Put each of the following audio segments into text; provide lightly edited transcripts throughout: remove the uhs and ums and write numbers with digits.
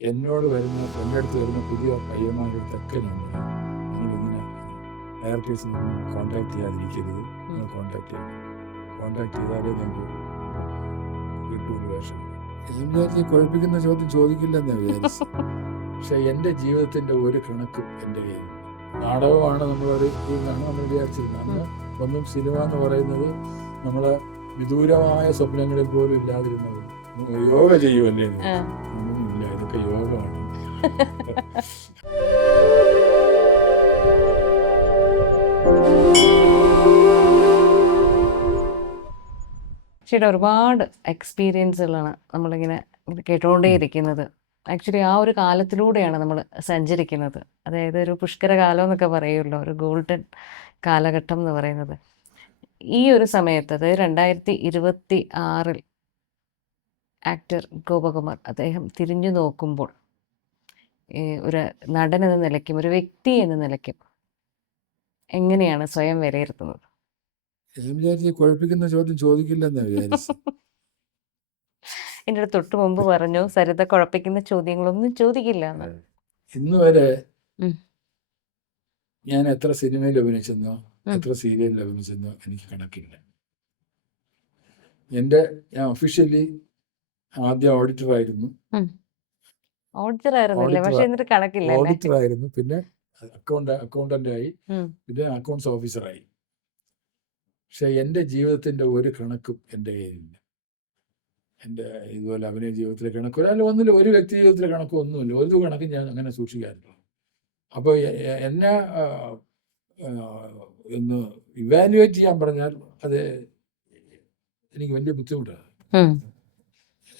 എന്നോട് വരുന്ന എൻ്റെ അടുത്ത് വരുന്ന പുതിയ പയ്യന്മാരുടെ അടുത്തൊക്കെ ഞാൻ പറയും, നിങ്ങളിങ്ങനെ ഡയറക്ടേഴ്സിനെ കോൺടാക്ട് ചെയ്യാതിരിക്കരുത്, നിങ്ങൾ കോൺടാക്ട് ചെയ്യണം. കോൺടാക്ട് ചെയ്താലേ നിങ്ങൾക്ക് കിട്ടുള്ളൂ വേഷം. ഇത് വിചാരിച്ച് കുഴപ്പിക്കുന്ന ചോദ്യം ചോദിക്കില്ലെന്നാണ് വിചാരിച്ചു. പക്ഷെ എൻ്റെ ജീവിതത്തിൻ്റെ ഒരു കണക്കും എൻ്റെ കയ്യിൽ. നാടകമാണ് നമ്മളൊരു ഇതാണ് നമ്മൾ വിചാരിച്ചിരുന്നത്. അന്ന് ഒന്നും സിനിമ എന്ന് പറയുന്നത് നമ്മളെ വിദൂരമായ സ്വപ്നങ്ങളിൽ പോലും ഇല്ലാതിരുന്നത്. യോഗ ചെയ്യുമല്ലേ? ഒന്നുമില്ല, ഇതൊക്കെ യോഗമാണ്. ചേട്ടാ ഒരുപാട് എക്സ്പീരിയൻസുകളാണ് നമ്മളിങ്ങനെ കേട്ടുകൊണ്ടേയിരിക്കുന്നത്. ആക്ച്വലി ആ ഒരു കാലത്തിലൂടെയാണ് നമ്മൾ സഞ്ചരിക്കുന്നത്. അതായത് ഒരു പുഷ്കരകാലം എന്നൊക്കെ പറയുമല്ലോ, ഒരു ഗോൾഡൻ കാലഘട്ടം എന്ന് പറയുന്നത്. ഈ ഒരു സമയത്ത്, അതായത് 2026 ആക്ടർ ഗോപകുമാർ അദ്ദേഹം തിരിഞ്ഞു നോക്കുമ്പോൾ ഒരു നടൻ എന്ന നിലയ്ക്കും ഒരു വ്യക്തി എന്ന നിലയ്ക്കും എങ്ങനെയാണ് സ്വയം വിലയിരുത്തുന്നത്? ഇത് വിചാരിച്ച് കുഴപ്പിക്കുന്ന ചോദ്യം ചോദിക്കില്ലെന്നാണ് വിചാരിച്ചു. എൻ്റെ അടുത്ത് തൊട്ട് മുമ്പ് പറഞ്ഞു സരിത കുഴപ്പിക്കുന്ന ചോദ്യങ്ങളൊന്നും ചോദിക്കില്ല എന്ന്. ഇന്ന് വരെ ഉം. ഞാൻ എത്ര സിനിമയിൽ അഭിനയിച്ചെന്നോ എത്ര സീരിയലിൽ അഭിനയിച്ചെന്നോ എനിക്ക് കണക്കില്ല. ഞാൻ ഒഫീഷ്യലി ആദ്യം ഓഡിറ്ററായിരുന്നു. ഓഡിറ്റർ ആയിരുന്നില്ലേ? പക്ഷെ എന്നിട്ട് കണക്കില്ല. ഓഡിറ്ററായിരുന്നു, പിന്നെ അക്കൗണ്ടന്റായി, പിന്നെ അക്കൗണ്ട്സ് ഓഫീസറായി. പക്ഷെ എൻ്റെ ജീവിതത്തിൻ്റെ ഒരു കണക്കും എൻ്റെ കയ്യിലില്ല. എൻ്റെ ഇതുപോലെ അഭിനയ ജീവിതത്തിലെ കണക്കും അല്ല, ഒന്നുമില്ല, ഒരു വ്യക്തി ജീവിതത്തിലെ കണക്കും ഒന്നുമില്ല. ഒരു കണക്കും ഞാൻ അങ്ങനെ സൂക്ഷിക്കാറില്ല. അപ്പോൾ എന്നെ ഒന്ന് ഇവാലുവേറ്റ് ചെയ്യാൻ പറഞ്ഞാൽ അത് എനിക്ക് വലിയ ബുദ്ധിമുട്ടാണ്.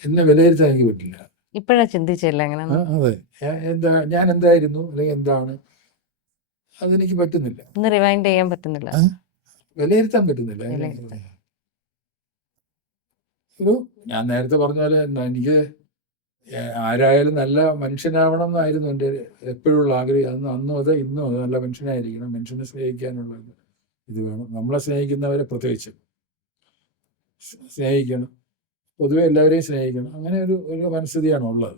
എന്നെ വിലയിരുത്താൻ എനിക്ക് പറ്റില്ല. ഇപ്പോഴാ ചിന്തിച്ചല്ല അങ്ങനെ. അതെ, ഞാൻ എന്തായിരുന്നു അല്ലെങ്കിൽ എന്താണ് അതെനിക്ക് പറ്റുന്നില്ല. ഒന്ന് റിവൈൻഡ് ചെയ്യാൻ പറ്റുന്നില്ല, വിലയിരുത്താൻ പറ്റുന്നില്ല. ഞാൻ നേരത്തെ പറഞ്ഞ പോലെ എനിക്ക് ആരായാലും നല്ല മനുഷ്യനാവണം എന്നായിരുന്നു എൻ്റെ എപ്പോഴുള്ള ആഗ്രഹം. അന്നും അതെ ഇന്നും അത്, നല്ല മനുഷ്യനായിരിക്കണം, മനുഷ്യനെ സ്നേഹിക്കാനുള്ള ഇത് വേണം. നമ്മളെ സ്നേഹിക്കുന്നവരെ പ്രത്യേകിച്ച് സ്നേഹിക്കണം, പൊതുവെ എല്ലാവരെയും സ്നേഹിക്കണം. അങ്ങനെ ഒരു മനസ്ഥിതിയാണ് ഉള്ളത്.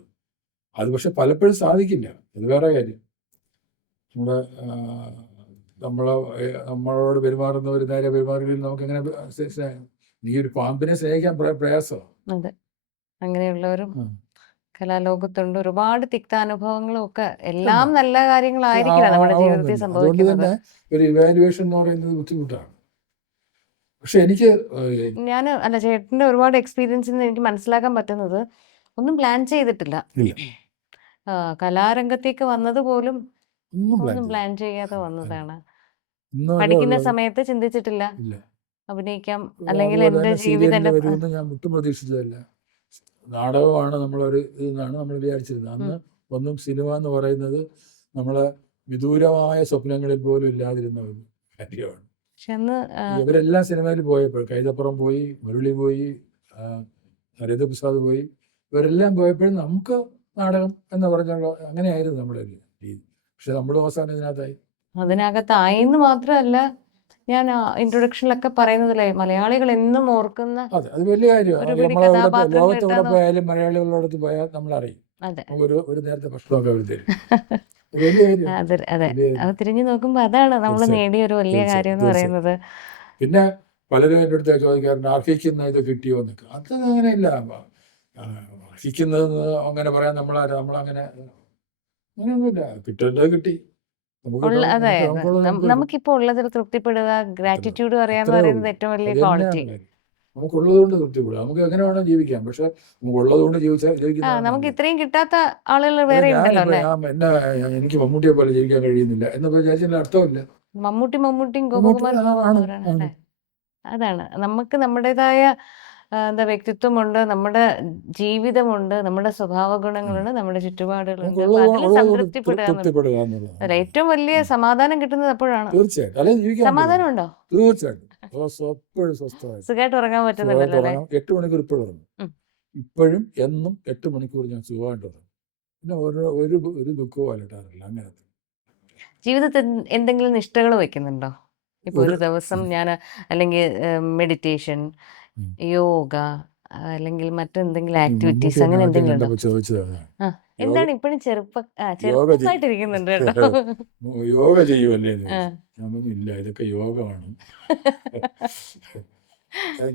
അത് പക്ഷെ പലപ്പോഴും സാധിക്കില്ല, അത് വേറെ കാര്യം. നമ്മളോട് പെരുമാറുന്നവർ നേരെ പെരുമാറുകയും നമുക്കെങ്ങനെ നീ ഒരു പാമ്പിനെ സ്നേഹിക്കാൻ പ്രയാസമാണ്. അങ്ങനെയുള്ളവരും കലാലോകത്തുണ്ട്. ഒരുപാട് തിക്താനുഭവങ്ങളും ഒക്കെ, എല്ലാം നല്ല കാര്യങ്ങളായിരിക്കില്ല നമ്മുടെ ജീവിതത്തിൽ സംഭവിക്കുന്നത്. ഒരു ഇവാലുവേഷൻ എന്ന് പറയുന്നത് ബുദ്ധിമുട്ടാണ്. പക്ഷെ എനിക്ക് ചേട്ടന്റെ ഒരുപാട് എക്സ്പീരിയൻസിൽ നിന്ന് എനിക്ക് മനസ്സിലാക്കാൻ പറ്റുന്നത് ഒന്നും പ്ലാൻ ചെയ്തിട്ടില്ല. കലാരംഗത്തേക്ക് വന്നത് പോലും ഒന്നും പ്ലാൻ ചെയ്യാതെ വന്നതാണ്. പഠിക്കുന്ന സമയത്ത് ചിന്തിച്ചിട്ടില്ല അഭിനയിക്കാം, അല്ലെങ്കിൽ എന്റെ ജീവിതം ഞാൻ ഒട്ടും പ്രതീക്ഷിച്ചതല്ല. നാടകമാണ് നമ്മളൊരു ഇതെന്നാണ് നമ്മൾ വിചാരിച്ചിരുന്നത്. അന്ന് ഒന്നും സിനിമ എന്ന് പറയുന്നത് നമ്മളെ വിദൂരമായ സ്വപ്നങ്ങളിൽ പോലും ഇല്ലാതിരുന്ന ഒരു കാര്യമാണ്. ഇവരെല്ലാം സിനിമയിൽ പോയപ്പോൾ, കൈതപ്പുറം പോയി, മുരളി പോയി, ഹരിതപ്രസാദ് പോയി, ഇവരെല്ലാം പോയപ്പോഴും നമുക്ക് നാടകം എന്ന് പറഞ്ഞുള്ള അങ്ങനെയായിരുന്നു നമ്മുടെ രീതി. പക്ഷെ നമ്മൾ അവസാനം അതിനകത്തായെന്ന് മാത്രമല്ല, ഞാൻ ഇൻട്രൊഡക്ഷനിലൊക്കെ പറയുന്നതിലെ മലയാളികൾ എന്നും ഓർക്കുന്ന അത് വലിയ കാര്യമാണ്. ലോകത്തെവിടെ പോയാലും മലയാളികളോടത്ത് പോയാൽ നമ്മളറിയും. ഒരു നേരത്തെ ഭക്ഷണമൊക്കെ അവർ തരും. അതെ, അത് തിരിഞ്ഞു നോക്കുമ്പോ അതാണ് നമ്മൾ നേടിയ ഒരു വലിയ കാര്യം എന്ന് പറയുന്നത്. പിന്നെ പലരും എൻ്റെ അടുത്ത് ചോദിക്കാറുണ്ട്, അർഹിക്കുന്ന ഇത് കിട്ടിയോ എന്നൊക്കെ. അത് അങ്ങനെയില്ല. അർഹിക്കുന്നത് അങ്ങനെ പറയാൻ നമ്മളങ്ങനെ അങ്ങനെയൊന്നുമില്ല. കിട്ടേണ്ടത് കിട്ടി. അതെ, നമുക്കിപ്പോ ഉള്ളതിൽ തൃപ്തിപ്പെടുക, ഗ്രാറ്റിറ്റ്യൂഡ് പറയാന്ന് പറയുന്നത് ഏറ്റവും വലിയ ക്വാളിറ്റി. നമുക്കുള്ളത് കൊണ്ട് തൃപ്തിപ്പെടുക. നമുക്ക് എങ്ങനെ വേണം ജീവിക്കാം, പക്ഷെ നമുക്കുള്ളത് കൊണ്ട് നമുക്ക് ഇത്രയും കിട്ടാത്ത ആളുകൾ വേറെ ഉണ്ടല്ലോ അല്ലേ? എനിക്ക് മമ്മൂട്ടിയെ പോലെ ജീവിക്കാൻ കഴിയുന്നില്ല എന്ന് വിചാരിച്ചതിന്റെ അർത്ഥമില്ല. മമ്മൂട്ടിയും ഗോപകുമാർ അതാണ്. നമുക്ക് നമ്മുടേതായ വ്യക്തിത്വമുണ്ട്, നമ്മുടെ ജീവിതമുണ്ട്, നമ്മുടെ സ്വഭാവ ഗുണങ്ങളുണ്ട്, നമ്മുടെ ചുറ്റുപാടുകളുണ്ട്. അതിൽ സംതൃപ്തിപ്പെടുക എന്നുള്ളത് ഏറ്റവും വലിയ സമാധാനം കിട്ടുന്നത് അപ്പോഴാണ്. തീർച്ചയായിട്ടും സമാധാനം ഉണ്ടോ? തീർച്ചയായിട്ടും സുഖമായിട്ട് ഉറങ്ങാൻ പറ്റുന്നുണ്ടല്ലോ. 8 മണിക്കൂർ ഇപ്പോഴും എന്നും 8 മണിക്കൂർ ഞാൻ സുഖമായിട്ട് ഉറങ്ങും. പിന്നെ ഒരു ദുഃഖവും അലട്ടാറില്ല. അങ്ങനത്തെ ജീവിതത്തിൽ എന്തെങ്കിലും നിഷ്ഠകൾ വെക്കുന്നുണ്ടോ? ഇപ്പൊ ഒരു ദിവസം ഞാൻ അല്ലെങ്കിൽ മെഡിറ്റേഷൻ, യോഗ, അല്ലെങ്കിൽ മറ്റെന്തെങ്കിലും ആക്ടിവിറ്റീസ്, അങ്ങനെ എന്തെങ്കിലും ഉണ്ടോ? എന്താണ് ഇപ്പോഴും ചെറുപ്പമായിട്ടിരിക്കുന്നുണ്ട് കേട്ടോ. യോഗ ചെയ്യുമല്ലേ എന്ന് ആ. ചോദിച്ചു. ഞാൻ പറഞ്ഞു ഇല്ല, ഇതൊക്കെ യോഗമാണ്.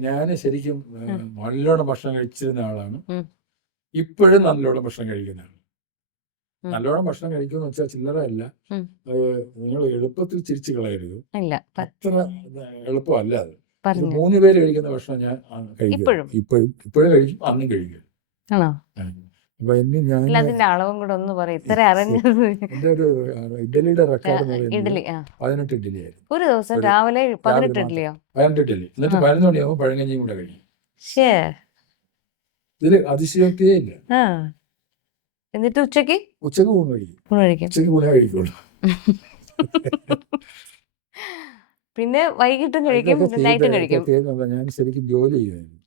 ഞാൻ ശരിക്കും നല്ലോണം ഭക്ഷണം കഴിച്ചിരുന്ന ആളാണ്. ഉം. ഇപ്പോഴും നല്ലോണം ഭക്ഷണം കഴിക്കുന്നതാണ്. ഉം. നല്ലോണം ഭക്ഷണം കഴിക്കുമെന്ന് വെച്ചാൽ ചില്ലറയല്ല. ഉം. നിങ്ങൾ എളുപ്പത്തിൽ ചിരിച്ചു കളയരുത്. ഇല്ല അത്ര എളുപ്പമല്ല അത്. പറഞ്ഞു 3 പേര് കഴിക്കുന്ന ഭക്ഷണം ഞാൻ കഴിക്കും. ഇപ്പോഴും ഇപ്പോഴും കഴിക്കും, അന്നും കഴിക്കും. ആണോ? അപ്പൊ ഇനി ഞാൻ ഇല്ല, അതിന്റെ അളവും കൂടെ ഒന്ന് പറയും. ഇത്ര അറിഞ്ഞത് എൻ്റെ ഒരു ഇഡ്ഡലിയുടെ റെക്കോർഡ് എന്ന് പറയുന്നത് ഇഡ്ഡലി 18 ഇഡ്ഡലിയായിരുന്നു. ഒരു ദിവസം രാവിലെ 18 മാത്രം. ഇഡ്ഡലിയോ? 18 ഇഡ്ഡലി. എന്നിട്ട് 11 മണിയാകുമ്പോൾ പഴങ്കഞ്ഞിയും കൂടെ കഴിക്കും. ശേ. ഇതില് അതിശയോക്തിയേ ഇല്ല. ആ. എന്നിട്ട് ഉച്ചക്ക് ഊണ് കഴിക്കും. കഴിക്കും. ഉച്ചക്ക് ഊണേ കഴിക്കുള്ളൂ. പിന്നെ വൈകിട്ടും കഴിക്കും, നൈറ്റും കഴിക്കും. ഞാൻ ശരിക്കും ജോലി ചെയ്യുമായിരുന്നു.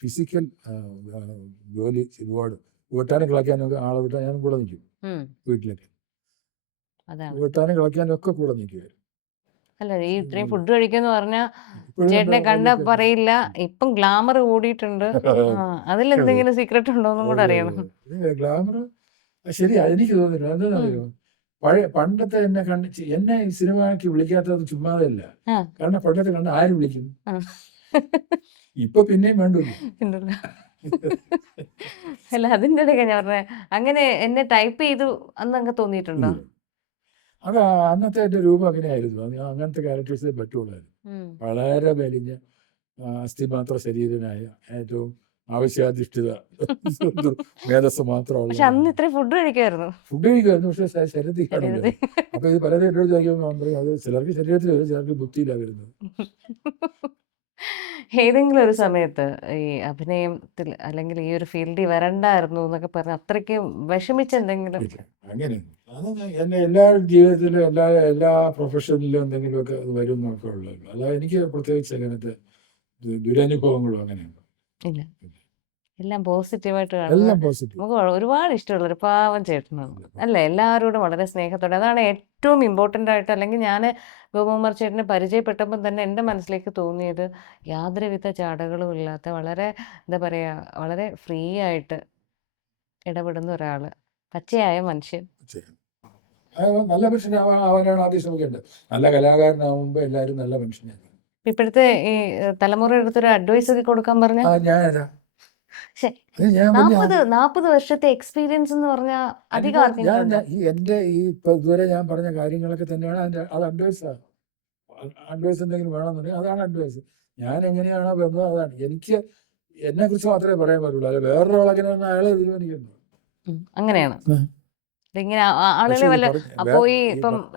ഫിസിക്കൽ ജോലി ഒരുപാട് വെട്ടാനും കിളയ്ക്കാനും ആളെ വിട്ടാൽ ഞാൻ കൂടെ നിൽക്കും. വീട്ടിലൊക്കെ വെട്ടാനും കിളയ്ക്കാനും ഒക്കെ കൂടെ നിൽക്കുമായിരുന്നു. അല്ല, ഈ ഇത്രയും ഫുഡ് കഴിക്കുമെന്ന് പറഞ്ഞാൽ ചേട്ടനെ കണ്ട പറയില്ല. ഇപ്പം ഗ്ലാമർ കൂടിയിട്ടുണ്ട്. അതിലെന്തെങ്കിലും സീക്രട്ട് ഉണ്ടോന്നും കൂടെ അറിയണം. ഗ്ലാമർ ശരിയാ, എനിക്ക് തോന്നുന്നില്ല. എന്താണെന്നറിയോ, പണ്ടത്തെ എന്നെ ഈ സിനിമയ്ക്ക് വിളിക്കാത്തത് ചുമ്മാതല്ല. കാരണം പണ്ടത്തെ കണ്ട ആര് വിളിക്കും? ഇപ്പൊ പിന്നെയും വേണ്ടല്ലോ. അല്ല, അതിൻ്റെ ഇടയ്ക്ക് ഞാൻ പറഞ്ഞ അങ്ങനെ എന്നെ ടൈപ്പ് ചെയ്തു അന്നങ്ങ് തോന്നിയിട്ടുണ്ടോ? അത് അന്നത്തെ എൻ്റെ രൂപം അങ്ങനെയായിരുന്നു. അങ്ങനത്തെ ക്യാരക്ടേഴ്സേ പറ്റുള്ളായിരുന്നു. വളരെ മെലിഞ്ഞ അസ്ഥിമാത്ര ശരീരനായ, ഏറ്റവും ആവശ്യാധിഷ്ഠിത മേധസ് മാത്രമുള്ള. പക്ഷെ അന്ന് ഇത്രയും ഫുഡ് കഴിക്കുമായിരുന്നു. പക്ഷെ ശരീരത്തിൽ കാണില്ല. അപ്പൊ ഇത് പലരും എന്നോട് ചോദിക്കുമ്പോൾ അത് ചിലർക്ക് ശരീരത്തിൽ വരും, ചിലർക്ക് ബുദ്ധിയിലാണ് വരുന്നത്. ഏതെങ്കിലും ഒരു സമയത്ത് ഈ അഭിനയത്തിൽ അല്ലെങ്കിൽ ഈ ഒരു ഫീൽഡിൽ വരണ്ടായിരുന്നു എന്നൊക്കെ പറഞ്ഞ് അത്രയ്ക്ക് വിഷമിച്ച എന്തെങ്കിലും? അങ്ങനെ എല്ലാ ജീവിതത്തിലും എല്ലാ പ്രൊഫഷനിലും എന്തെങ്കിലുമൊക്കെ വരും എന്നൊക്കെ ഉള്ളൂ. അല്ലാതെ എനിക്ക് പ്രത്യേകിച്ച് അങ്ങനത്തെ ദുരനുഭവങ്ങളും അങ്ങനെയുണ്ട്. ഇല്ല, എല്ലാം പോസിറ്റീവായിട്ട് എല്ലാം പോസിറ്റീവ്. നമുക്ക് ഒരുപാട് ഇഷ്ടമുള്ള ഒരു പാവം ചേട്ടനാണ് അല്ലേ? എല്ലാവരോടും വളരെ സ്നേഹത്തോടെ. അതാണ് ഏറ്റവും ഇമ്പോർട്ടൻ്റ് ആയിട്ട്. അല്ലെങ്കിൽ ഞാൻ ഗോപകുമാർ ചേട്ടനെ പരിചയപ്പെട്ടപ്പോൾ തന്നെ എൻ്റെ മനസ്സിലേക്ക് തോന്നിയത് യാതൊരുവിധ ചാടകളും ഇല്ലാത്ത, വളരെ എന്താ പറയുക, വളരെ ഫ്രീ ആയിട്ട് ഇടപെടുന്ന ഒരാൾ, പച്ചയായ മനുഷ്യൻ. നല്ല മനുഷ്യനാവാനാണ് ആദ്യം ശ്രമിക്കേണ്ടത്. നല്ല കലാകാരനാവുമ്പോൾ എല്ലാവരും നല്ല മനുഷ്യനാണ്. ഇപ്പോഴത്തെ ഈ തലമുറ എടുത്തൊരു അഡ്വൈസ് ഒക്കെ കൊടുക്കാൻ പറഞ്ഞ 40 വർഷത്തെ എക്സ്പീരിയൻസ് എന്ന് പറഞ്ഞാൽ അധികം എന്റെ ഇതുവരെ ഞാൻ പറഞ്ഞ കാര്യങ്ങളൊക്കെ തന്നെയാണ് അത് അഡ്വൈസാണ്. അഡ്വൈസ് എന്തെങ്കിലും വേണമെന്നുണ്ടെങ്കിൽ അതാണ് അഡ്വൈസ്. ഞാൻ എങ്ങനെയാണോ വന്നത് അതാണ്. എനിക്ക് എന്നെ കുറിച്ച് മാത്രമേ പറയാൻ പറ്റുള്ളൂ. അല്ല വേറൊരാളെങ്ങനെയാണ് അയാളെ തീരുമാനിക്കുന്നു. അങ്ങനെയാണ് ഇങ്ങനെ ആളുകളെ വല്ല. അപ്പോൾ ഈ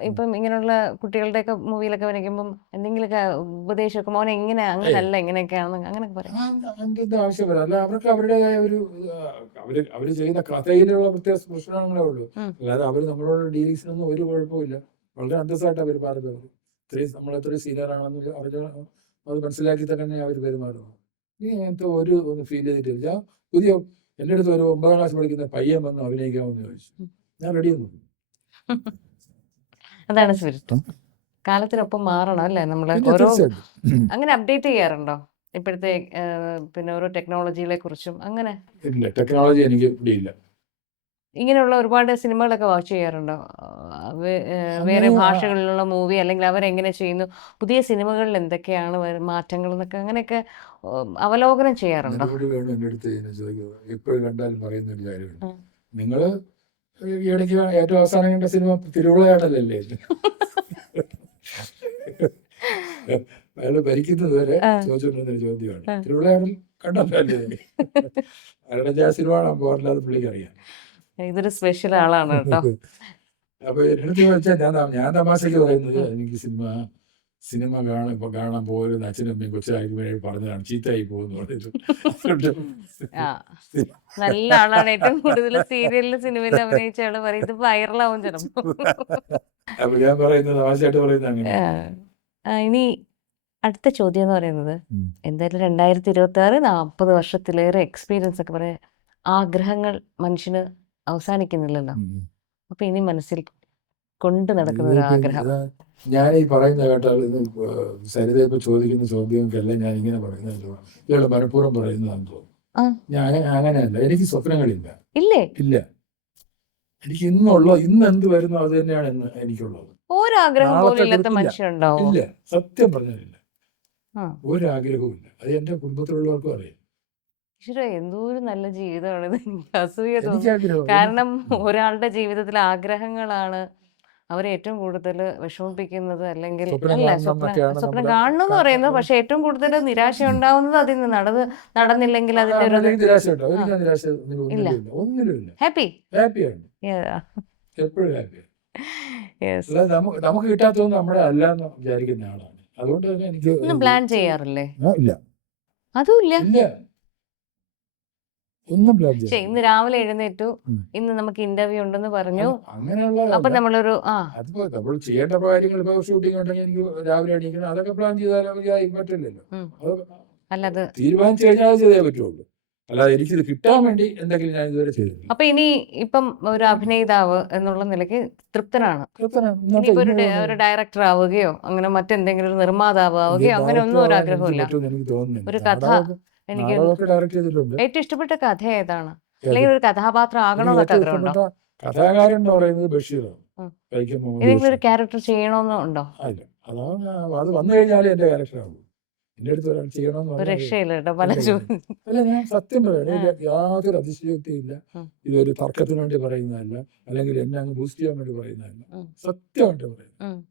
ഇപ്പം ഇങ്ങനെയുള്ള കുട്ടികളുടെയൊക്കെ മൂവിയിലൊക്കെ വരയ്ക്കുമ്പം എന്തെങ്കിലുമൊക്കെ ഉപദേശമൊക്കെ മോനെ ഇങ്ങനെ അങ്ങനെയല്ല ഇങ്ങനെയൊക്കെയാണെന്ന് അങ്ങനെയൊക്കെ പറയാം. അതിന്റെ ആവശ്യമില്ല. അല്ല, അവർക്ക് അവരുടേതായ ഒരു അവര് ചെയ്യുന്ന കഥയിലുള്ള പ്രത്യേക പ്രശ്നങ്ങളേ ഉള്ളൂ. അല്ലാതെ അവർ നമ്മളോട് ഡീലിങ്സിനൊന്നും ഒരു കുഴപ്പമില്ല. വളരെ അന്തസ്സായിട്ട് അവർ പാടുന്നത്. നമ്മളെത്രയും സീനിയർ ആണെന്ന് അത് മനസ്സിലാക്കി തന്നെ അവർ പെരുമാറുന്നു. അങ്ങനത്തെ ഒന്ന് ഫീൽ ചെയ്തിട്ടില്ല. പുതിയ എൻ്റെ അടുത്ത് ഒരു 9ാം ക്ലാസ് പഠിക്കുന്ന പയ്യൻ വന്ന് അഭിനയിക്കാമെന്ന് ചോദിച്ചു. ഞാൻ റെഡിയൊന്നും. അതാണ് സ്പിരിറ്റ്. കാലത്തിനൊപ്പം മാറണം അല്ലേ നമ്മള്? ഓരോ അങ്ങനെ അപ്ഡേറ്റ് ചെയ്യാറുണ്ടോ ഇപ്പോഴത്തെ പിന്നെ ഓരോ ടെക്നോളജികളെ കുറിച്ചും? അങ്ങനെ ഇല്ല, ടെക്നോളജി എനിക്ക് ഇല്ല. ഇങ്ങനെയുള്ള ഒരുപാട് സിനിമകളൊക്കെ വാച്ച് ചെയ്യാറുണ്ടോ? വേറെ ഭാഷകളിലുള്ള മൂവി, അല്ലെങ്കിൽ അവരെങ്ങനെ ചെയ്യുന്നു, പുതിയ സിനിമകളിൽ എന്തൊക്കെയാണ് മാറ്റങ്ങൾ എന്നൊക്കെ അങ്ങനെയൊക്കെ അവലോകനം ചെയ്യാറുണ്ടോ? എപ്പോഴും കണ്ടാലും പറയുന്ന ഒരു കാര്യമുണ്ട്. നിങ്ങള് ഇടയ്ക്ക് ഏറ്റവും അവസാനം കണ്ട സിനിമ തിരുവിളയാടലല്ലേ? അയാൾ ഭരിക്കുന്നത് വരെ ചോദിച്ചുകൊണ്ടിരുന്ന ചോദ്യമാണ്. തിരുവിളയാടൽ കണ്ടല്ലേ? അയാളുടെ ആ സിനിമ കാണാൻ പോകാറില്ലാതെ പുള്ളിക്ക് അറിയാം. ഇതൊരു സ്പെഷ്യൽ ആളാണ് കേട്ടോ. അപ്പൊ എടുത്ത് വെച്ചാൽ ഞാൻ തമാശക്ക് പറയുന്നത്, എനിക്ക് സിനിമ കാണാൻ പോലും അച്ഛനും അമ്മയും കൊച്ചായി പറഞ്ഞതാണ്, ചീത്തയായി പോകുന്നു. നല്ല ആളാണ്. ഏറ്റവും കൂടുതൽ സീരിയലിലും സിനിമയിൽ അഭിനയിച്ച ആള് പറയും ഇത് വൈറലാവും ചിലപ്പോ. അപ്പൊ ഞാൻ പറയുന്നത് തമാശയായിട്ട് പറയുന്നത്. ഇനി അടുത്ത ചോദ്യം എന്ന് പറയുന്നത്, എന്തായാലും 2026 40 വർഷത്തിലേറെ എക്സ്പീരിയൻസ് ഒക്കെ പറയാം, ആഗ്രഹങ്ങൾ മനുഷ്യന് അവസാനിക്കുന്നില്ലല്ലോ. അപ്പൊ ഇനി മനസ്സിൽ കൊണ്ടു നടക്കുന്ന ഒരു ആഗ്രഹം? ഞാൻ ഈ പറയുന്ന കേട്ടാൽ സരിത ഇപ്പൊ ചോദിക്കുന്ന ചോദ്യങ്ങൾക്കെല്ലാം ഞാൻ ഇങ്ങനെ പറയുന്നല്ലോ, ഇയാള് മനഃപൂർവ്വം പറയുന്നതാണെന്ന് തോന്നുന്നു. ഞാൻ അങ്ങനെയല്ല. എനിക്ക് സ്വപ്നങ്ങളില്ല. ഇല്ലേ? ഇല്ല. എനിക്ക് ഇന്ന് എന്ത് വരുന്നു അത് തന്നെയാണ് ഇന്ന് എനിക്കുള്ളത്. ഒരാഗ്രഹം പോലും നാളത്തെ ഇല്ലാത്ത കുറിച്ചില്ല. മനുഷ്യരുണ്ടാവോ? ഇല്ല, സത്യം പറഞ്ഞില്ല. ആ ഒരാഗ്രഹവും ഇല്ല. അത് എൻ്റെ കുടുംബത്തിലുള്ളവർക്കും അറിയാം. ഈശ്വരാ, എന്തോരു നല്ല ജീവിതമാണിത്. എനിക്ക് അസൂയ തോന്നുന്നു. എനിക്കാഗ്രഹം കാരണം ഒരാളുടെ ജീവിതത്തിൽ ആഗ്രഹങ്ങളാണ് അവരെ ഏറ്റവും കൂടുതൽ വിഷമിപ്പിക്കുന്നത്, അല്ലെങ്കിൽ സ്വപ്നം അല്ല കാണണം എന്നൊക്കെയാണ് സ്വപ്നം നമ്മുടെ കാണണം എന്ന് പറയുന്നത്. പക്ഷെ ഏറ്റവും കൂടുതൽ നിരാശ ഉണ്ടാവുന്നത് അതിൽ നിന്ന് നടന്നില്ലെങ്കിൽ അതിന്റെ ഒരു എനിക്ക് നിരാശ ഉണ്ടോ? ആ, എനിക്ക് ആ നിരാശ ഇല്ല. ഒന്നിലുമില്ല. ഹാപ്പി. ഹാപ്പിയാണ്, എപ്പോഴും ഹാപ്പിയാണ്. യെസ്. അല്ലാതെ നമുക്ക് കിട്ടാത്തതൊന്നും നമ്മുടെ അല്ല എന്ന് വിചാരിക്കുന്ന ആളാണ്. അതുകൊണ്ട് തന്നെ എനിക്ക് ഒന്നും പ്ലാൻ ചെയ്യാറില്ലേ? ഇല്ല, അതും ഇല്ല. ഇല്ല, ഒന്നും പ്ലാൻ പക്ഷെ ചെയ്യാം. ഇന്ന് രാവിലെ എഴുന്നേറ്റു, ഇന്ന് നമുക്ക് ഇന്റർവ്യൂ ഉണ്ടെന്ന് പറഞ്ഞു, അപ്പൊ അങ്ങനെയുള്ള നമ്മളൊരു അതിപ്പോ നമ്മൾ ചെയ്യേണ്ട കാര്യങ്ങൾ, ഇപ്പൊ ഷൂട്ടിംഗ് ഉണ്ടെങ്കിൽ എനിക്ക് രാവിലെ എണീക്കണം, അതൊക്കെ പ്ലാൻ ചെയ്താലും പറ്റില്ലല്ലോ. അത് അല്ലത് തീരുമാനിച്ചു കഴിഞ്ഞാൽ അത് ചെയ്തേ പറ്റുള്ളൂ. അല്ലാതെ എനിക്കിത് കിട്ടാൻ വേണ്ടി എന്തെങ്കിലും ഞാൻ ഇതുവരെ ചെയ്തിട്ടില്ല. അപ്പൊ ഇപ്പം ഒരു അഭിനേതാവ് എന്നുള്ള നിലയ്ക്ക് തൃപ്തനാണ്. ഇനിയിപ്പോ ഒരു ഡയറക്ടർ ആവുകയോ അങ്ങനെ മറ്റെന്തെങ്കിലും ഒരു നിർമ്മാതാവ് ആവുകയോ അങ്ങനെ ഒന്നും ഒരു ആഗ്രഹമില്ല. എനിക്ക് തോന്നുന്നില്ല. ഒരു കഥ എനിക്ക് ഡയറക്ട് ചെയ്തിട്ടുണ്ട്. ഏറ്റവും ഇഷ്ടപ്പെട്ട കഥ ഏതാണ്? അല്ലെങ്കിൽ ഒരു കഥാപാത്രം ആകണമെന്നൊക്കെ ആഗ്രഹമുണ്ടോ? കഥാകാരൻ എന്ന് പറയുന്നത് ബഷീറാണ്. ഏതെങ്കിലും ഒരു ക്യാരക്ടർ ചെയ്യണമെന്നോ ഉണ്ടോ? അല്ല, അത് വന്നു കഴിഞ്ഞാലേ എന്റെ ക്യാരക്ടറാകും. എന്റെ അടുത്ത് ഒരാൾ ചെയ്യണമെന്ന് ഒരു രക്ഷയില്ല കേട്ടോ പല അല്ല, ഞാൻ സത്യം പറയണേ, യാതൊരു അതിശയോക്തിയില്ല. ഇതൊരു തർക്കത്തിന് വേണ്ടി പറയുന്നതല്ല, അല്ലെങ്കിൽ എന്നെ അങ്ങ് ബൂസ്റ്റ് ചെയ്യാൻ വേണ്ടി പറയുന്നതല്ല, സത്യമായിട്ട് പറയുന്നത്.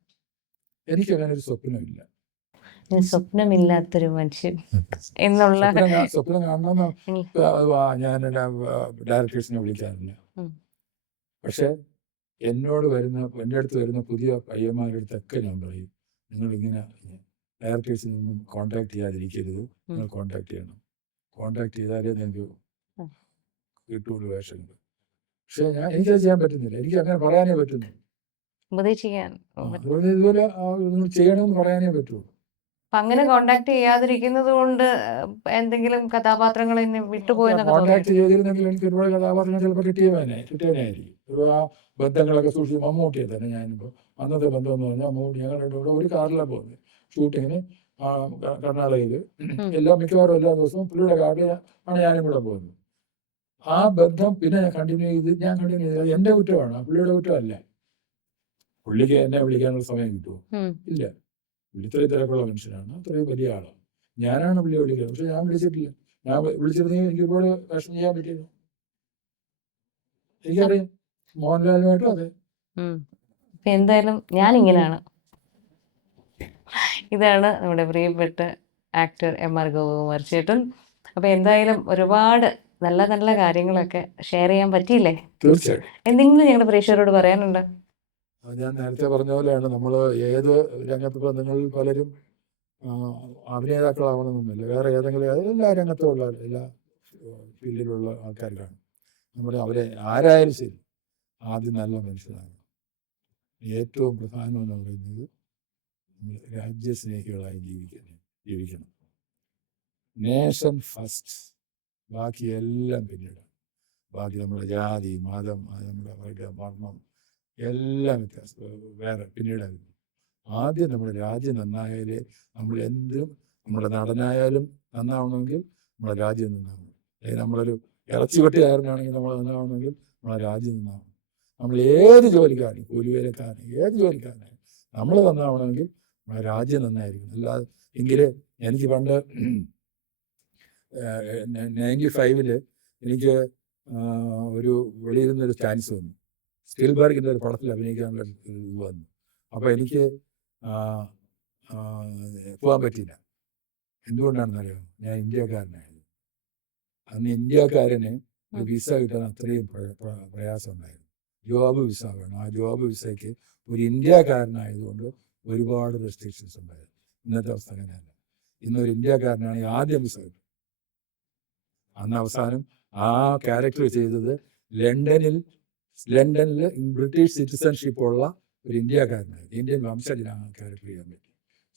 എനിക്ക് അങ്ങനെ ഒരു സ്വപ്നമില്ല. സ്വപ്നമില്ലാത്തൊരു മനുഷ്യൻ എന്നുള്ള സ്വപ്നം കാണണമെന്ന് ഞാൻ ഡയറക്ടേഴ്സിനെ വിളിക്കാറില്ല. പക്ഷെ എൻ്റെ അടുത്ത് വരുന്ന പുതിയ പയ്യന്മാരുടെ അടുത്തൊക്കെ ഞാൻ പറയും, നിങ്ങളിങ്ങനെ ഡയറക്ടേഴ്സിനൊന്നും കോൺടാക്ട് ചെയ്യാതിരിക്കരുത്, നിങ്ങൾ കോൺടാക്ട് ചെയ്യണം. കോൺടാക്ട് ചെയ്താലേ നിങ്ങൾക്ക് കിട്ടുള്ളൂ വേഷങ്ങൾ. പക്ഷെ എനിക്കത് ചെയ്യാൻ പറ്റുന്നില്ല, എനിക്ക് അങ്ങനെ പറയാനേ പറ്റുന്നു. ഇതുപോലെ നിങ്ങൾ ചെയ്യണമെന്ന് പറയാനേ പറ്റുള്ളൂ. അങ്ങനെ കോണ്ടാക്ട് ചെയ്യാതിരിക്കുന്നത് കൊണ്ട് എന്തെങ്കിലും കഥാപാത്രങ്ങൾ വിട്ടുപോയെന്നൊക്കെ കോണ്ടാക്ട് ചെയ്തിരുന്നെങ്കിൽ എനിക്ക് ഒരുപാട് കഥാപാത്രങ്ങൾ ചിലപ്പോൾ കിട്ടിയനായിരിക്കും. ഒരു ആ ബന്ധങ്ങളൊക്കെ സൂക്ഷിച്ച് മമ്മൂട്ടിയെ തന്നെ ഞാനിപ്പോൾ അന്നത്തെ ബന്ധം എന്ന് പറഞ്ഞാൽ മമ്മൂട്ടി ഞങ്ങളുടെ കൂടെ ഒരു കാറിലാണ് പോകുന്നത് ഷൂട്ടിങ്ങിന് കർണാടകയിൽ. മിക്കവാറും എല്ലാ ദിവസവും പുള്ളിയുടെ കാറിൽ ആണ് ഞാനും കൂടെ പോകുന്നത്. ആ ബന്ധം പിന്നെ ഞാൻ കണ്ടിന്യൂ ചെയ്ത് എൻ്റെ കുറ്റമാണ്, പുള്ളിയുടെ കുറ്റമല്ല. പുള്ളിക്ക് എന്നെ വിളിക്കാനുള്ള സമയം കിട്ടുമോ? ഇല്ല. പുള്ളി ഇത്രയും തിരക്കുള്ള മനുഷ്യനാണ്, അത്രയും വലിയ ആളാണ്. ഞാനാണ് പുള്ളിയെ വിളിക്കുന്നത്, പക്ഷെ ഞാൻ വിളിച്ചിട്ടില്ല. ഞാൻ വിളിച്ചിരുന്നെങ്കിൽ എനിക്ക് ഒരുപാട് വേഷം ചെയ്യാൻ പറ്റിയത്. എനിക്കറിയാം, മോഹൻലാലുമായിട്ടും അതെ. എന്തായാലും ഞാനിങ്ങനെയാണ്. ഇതാണ് നമ്മുടെ പ്രിയപ്പെട്ട ആക്ടർ M.R. ഗോപകുമാർ ചേട്ടൻ. അപ്പൊ എന്തായാലും ഒരുപാട് നല്ല നല്ല കാര്യങ്ങളൊക്കെ ഷെയർ ചെയ്യാൻ പറ്റിയില്ലേ? തീർച്ചയായും. എന്തെങ്കിലും ഞങ്ങളുടെ പ്രേക്ഷകരോട് പറയാനുണ്ടോ? ഞാൻ നേരത്തെ പറഞ്ഞ പോലെയാണ്, നമ്മൾ ഏത് രംഗത്ത് നിങ്ങളിൽ പലരും അഭിനേതാക്കളാവണമെന്നൊന്നുമില്ല, വേറെ ഏതെങ്കിലും എല്ലാ രംഗത്തുമുള്ള എല്ലാ ഫീൽഡിലുള്ള ആൾക്കാർക്കാണ്. അവരെ ആരായാലും ശരി, ആദ്യം നല്ല മനുഷ്യനാണ്. ഏറ്റവും പ്രധാനം എന്ന് പറയുന്നത് നമ്മൾ രാജ്യസ്നേഹികളായി ജീവിക്കണം. നേഷൻ ഫസ്റ്റ്, ബാക്കി എല്ലാം പിന്നീട്. ബാക്കി നമ്മുടെ ജാതി, മതം, നമ്മുടെ വർണ്ണം എല്ലാം വേറെ പിന്നീടായിരുന്നു. ആദ്യം നമ്മുടെ രാജ്യം നന്നായാലേ നമ്മൾ എന്തും, നമ്മുടെ നടനായാലും നന്നാവണമെങ്കിൽ നമ്മുടെ രാജ്യം നന്നാവണം. അല്ലെങ്കിൽ നമ്മളൊരു ഇറച്ചിവെട്ടുകാരനാണെങ്കിൽ നമ്മൾ നന്നാവണമെങ്കിൽ നമ്മുടെ രാജ്യം നന്നാവണം. നമ്മൾ ഏത് ജോലിക്കാരനും, കൂലിവേലക്കാരനും, ഏത് ജോലിക്കാരനായാലും നമ്മൾ നന്നാവണമെങ്കിൽ നമ്മുടെ രാജ്യം നന്നായിരിക്കും. അല്ലാതെ എങ്കിൽ എനിക്ക് പണ്ട് 95 എനിക്ക് ഒരു വെളിയിൽ നിന്നൊരു ചാൻസ് വന്നു. സ്പിൽബർഗിൻ്റെ ഒരു പടത്തിൽ അഭിനയിക്കാനുള്ള ഇത് വന്നു. അപ്പോൾ എനിക്ക് പോകാൻ പറ്റിയില്ല. എന്തുകൊണ്ടാണെന്നറിയാമോ? ഞാൻ ഇന്ത്യക്കാരനായിരുന്നു. അന്ന് ഇന്ത്യക്കാരന് ഒരു വിസ കിട്ടാൻ അത്രയും പ്രയാസം ഉണ്ടായിരുന്നു. ജോബ് വിസ വേണം. ആ ജോബ് വിസയ്ക്ക് ഒരു ഇന്ത്യക്കാരനായതുകൊണ്ട് ഒരുപാട് റെസ്ട്രിക്ഷൻസ് ഉണ്ടായിരുന്നു. ഇന്നത്തെ അവസ്ഥ അങ്ങനെയല്ല. ഇന്നൊരു ഇന്ത്യക്കാരനാണെങ്കിൽ ആദ്യം വിസ കിട്ടും. അന്ന് അവസാനം ആ ക്യാരക്ടർ ചെയ്തത് ലണ്ടനിൽ ബ്രിട്ടീഷ് സിറ്റിസൺഷിപ്പ് ഉള്ള ഒരു ഇന്ത്യക്കാരനായിരുന്നു. ഇന്ത്യൻ വംശജനാണ് ക്യാരക്ടർ ചെയ്യാൻ പറ്റി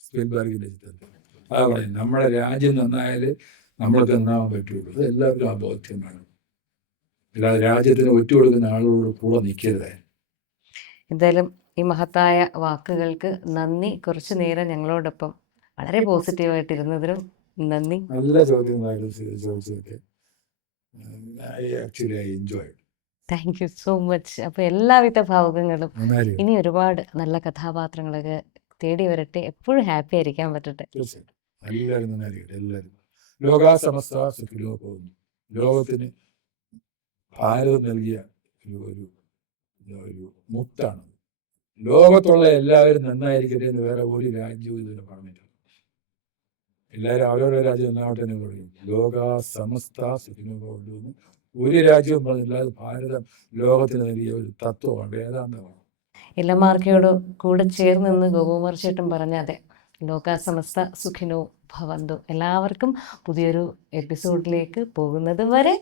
സ്പിൽബർഗിൻ്റെ ചിത്രത്തിൽ. അതാ പറയും, നമ്മുടെ രാജ്യം നന്നായാൽ നമ്മൾക്ക് നന്നാവാൻ പറ്റുള്ളൂ. അത് എല്ലാവർക്കും ആ ബോധ്യം വേണം. അല്ലാതെ രാജ്യത്തിന് ഒറ്റുകൊടുക്കുന്ന ആളുകളോട് കൂടെ നിൽക്കരുത്. എന്തായാലും ഈ മഹത്തായ വാക്കുകൾക്ക് നന്ദി. കുറച്ചു നേരം ഞങ്ങളോടൊപ്പം വളരെ പോസിറ്റീവായിട്ടിരുന്നതിനും നന്ദി. നല്ല ചോദ്യങ്ങളായിരുന്നു ചോദിച്ചതൊക്കെ. I actually enjoyed. Thank you so much. അപ്പോൾ എല്ലാവിധ ഭാവുകങ്ങളും. നന്നായിരിക്കും. ഇനി ഒരുപാട് നല്ല കഥാപാത്രങ്ങളൊക്കെ തേടി വരട്ടെ. എപ്പോഴും ഹാപ്പി ആയിരിക്കാൻ പറ്റട്ടെ. തീർച്ചയായും എല്ലാവരും നന്നായിരിക്കട്ടെ. എല്ലാവരും ലോകാസമസ്ത സുഖിനോ പോകുന്നു. ലോകത്തിന് ഭാരതം നൽകിയ ഒരു ഒരു മുത്താണ്. ലോകത്തുള്ള എല്ലാവരും നന്നായിരിക്കട്ടെ എന്ന് വേറെ ഒരു രാജ്യവും ഇതിന് പറഞ്ഞിട്ടില്ല. എല്ലാവരും അവരവരുടെ രാജ്യം നന്നാവട്ടെ എന്ന് പറയും. ലോക സമസ്ത സുഖിനോ പോകുന്നു ഒരു രാജ്യവും പറഞ്ഞില്ല. അത് ഭാരതം ലോകത്തിന് നൽകിയ ഒരു തത്വമാണ്, വേദാന്തമാണ്. ഇല്ലമാർക്കയോട് കൂടെ ചേർന്ന് നിന്ന് ഗോപകുമാർ ചേട്ടൻ പറഞ്ഞ അതെ, ലോക സമസ്ത സുഖിനോ ഭവന്തു. എല്ലാവർക്കും പുതിയൊരു എപ്പിസോഡിലേക്ക് പോകുന്നത് വരെ